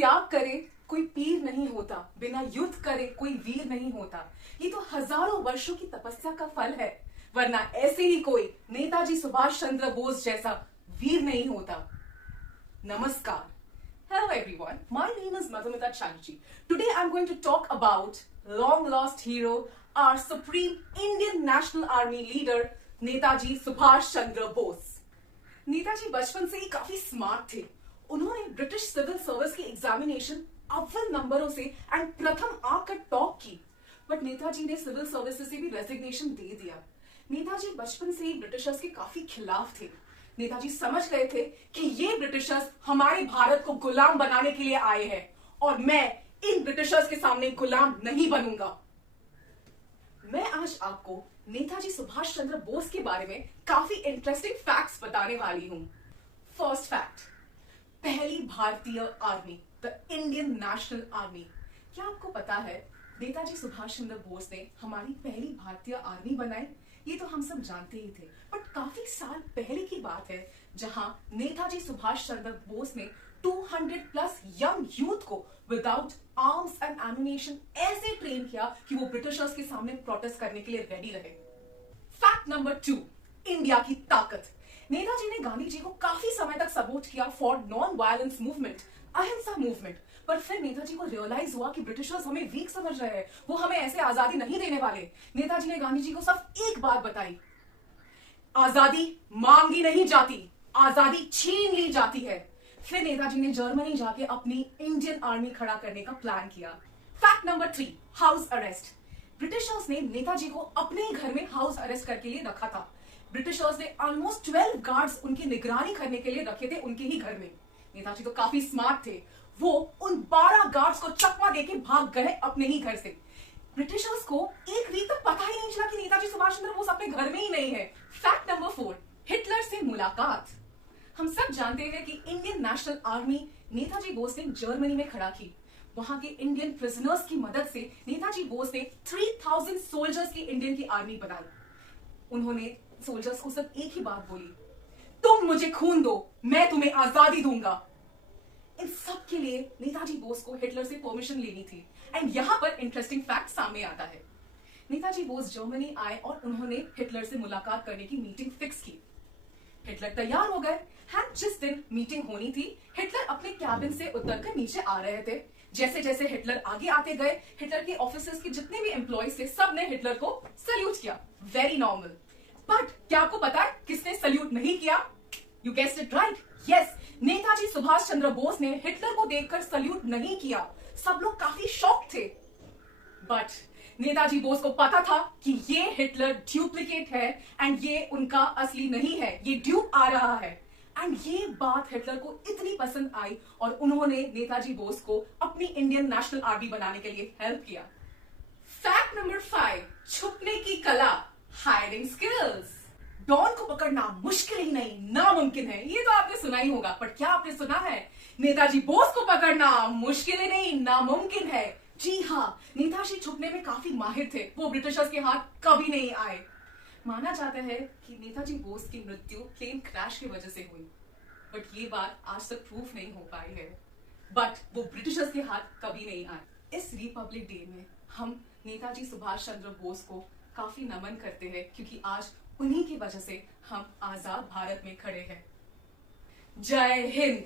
त्याग करे कोई पीर नहीं होता, बिना युद्ध करे कोई वीर नहीं होता। ये तो हजारों वर्षों की तपस्या का फल है, वरना ऐसे ही कोई नेताजी सुभाष चंद्र बोस जैसा वीर नहीं होता। नमस्कार. Hello everyone, my name is Madhumita Chatterjee. Today I'm going to talk about long lost hero, our supreme Indian National Army leader, Netaji Subhash Chandra Bose. Netaji बचपन से ही काफी स्मार्ट थे। उन्होंने ब्रिटिश सिविल सर्विस की एग्जामिनेशन अव्वल नंबरों से एंड प्रथम आकर टॉप की, बट नेताजी ने सिविल सर्विस से भी रेजिग्नेशन दे दिया। नेताजी बचपन से ही ब्रिटिशर्स के काफी खिलाफ थे। नेताजी समझ गए थे कि ये ब्रिटिशर्स हमारे भारत को गुलाम बनाने के लिए आए हैं और मैं इन ब्रिटिशर्स के सामने गुलाम नहीं बनूंगा। मैं आज आपको नेताजी सुभाष चंद्र बोस के बारे में काफी इंटरेस्टिंग फैक्ट्स बताने वाली हूं। फर्स्ट फैक्ट, पहली भारतीय army, the Indian national army. क्या आपको पता है नेताजी सुभाष चंद्र बोस ने हमारी पहली भारतीय आर्मी बनाई? ये तो हम सब जानते ही थे, बट काफी साल पहले की बात है जहां नेताजी सुभाष चंद्र बोस ने 200 प्लस यंग यूथ को विदाउट आर्म्स एंड एम्यूनेशन ऐसे ट्रेन किया कि वो ब्रिटिशर्स के सामने प्रोटेस्ट करने के लिए रेडी रहे। फैक्ट नंबर 2, इंडिया की ताकत। नेताजी ने गांधी जी को काफी समय तक सपोर्ट किया फॉर नॉन वायलेंस मूवमेंट, अहिंसा मूवमेंट, पर फिर नेताजी को रियलाइज हुआ कि ब्रिटिशर्स हमें वीक समझ रहे हैं, वो हमें ऐसे आजादी नहीं देने वाले। नेताजी ने गांधी जी को सिर्फ एक बात बताई, आजादी मांगी नहीं जाती, आजादी छीन ली जाती है। फिर नेताजी ने जर्मनी जाके अपनी इंडियन आर्मी खड़ा करने का प्लान किया। Fact number 3, house arrest. Britishers ने नेताजी को अपने ही घर में हाउस अरेस्ट करके लिए रखा था। ब्रिटिशर्स ने ऑलमोस्ट 12 गार्ड्स उनकी निगरानी करने के लिए रखे थे उनके ही घर में। नेताजी तो काफी स्मार्ट थे, वो उन 12 गार्ड्स को चकमा देके भाग गए अपने ही घर से। ब्रिटिशर्स को एक वीक तक पता ही नहीं चला कि नेताजी सुभाष चंद्र बोस अपने घर में ही नहीं है। फैक्ट नंबर 4, हिटलर से मुलाकात। हम सब जानते हैं कि Indian national army Netaji Bose ने जर्मनी में खड़ा की। वहां के इंडियन प्रिजनर्स की मदद से नेताजी बोस ने 3000 सोल्जर्स की इंडियन की आर्मी बनाई। उन्होंने सोल्जर्स को सिर्फ एक ही बात बोली, तुम मुझे खून दो, मैं तुम्हें आजादी दूंगा। इन सब के लिए नेताजी बोस को हिटलर से परमिशन लेनी थी। एंड यहां पर इंटरेस्टिंग फैक्ट सामने आता है। नेताजी बोस जर्मनी आए और उन्होंने हिटलर से मुलाकात करने की मीटिंग फिक्स की। हिटलर तैयार हो गए। जिस दिन मीटिंग होनी थी, हिटलर अपने कैबिन से उतरकर नीचे आ रहे थे। जैसे जैसे हिटलर आगे आते गए, हिटलर के ऑफिसर्स के जितने भी एम्प्लॉयज थे, सब ने हिटलर को सल्यूट किया। Very normal. बट क्या आपको पता है किसने सल्यूट नहीं किया? You guessed it right, yes, Netaji Subhash Chandra Bose ने हिटलर को देखकर सल्यूट नहीं किया। सब लोग काफी शॉक थे, बट नेताजी बोस को पता था कि ये हिटलर डुप्लीकेट है एंड ये उनका असली नहीं है, ये ड्यूप आ रहा है। एंड ये बात हिटलर को इतनी पसंद आई और उन्होंने नेताजी बोस को अपनी इंडियन नेशनल आर्मी बनाने के लिए हेल्प किया। फैक्ट नंबर 5, छुपने की कला, हाइडिंग स्किल्स। डॉन को पकड़ना मुश्किल ही नहीं, नामुमकिन है। ये तो आपने सुना ही होगा, पर क्या आपने सुना है नेताजी बोस को पकड़ना मुश्किल ही नहीं, नामुमकिन है? जी हाँ, नेताजी छुपने में काफी माहिर थे। वो ब्रिटिशर्स के हाथ कभी नहीं आए। माना जाता है कि नेताजी बोस की मृत्यु प्लेन क्रैश की वजह से हुई, बट ये बात आज तक प्रूफ नहीं हो पाई है। बट वो ब्रिटिशर्स के हाथ कभी नहीं आए। इस रिपब्लिक डे में हम नेताजी सुभाष चंद्र बोस को काफी नमन करते हैं, क्योंकि आज उन्हीं की वजह से हम आजाद भारत में खड़े हैं। जय हिंद।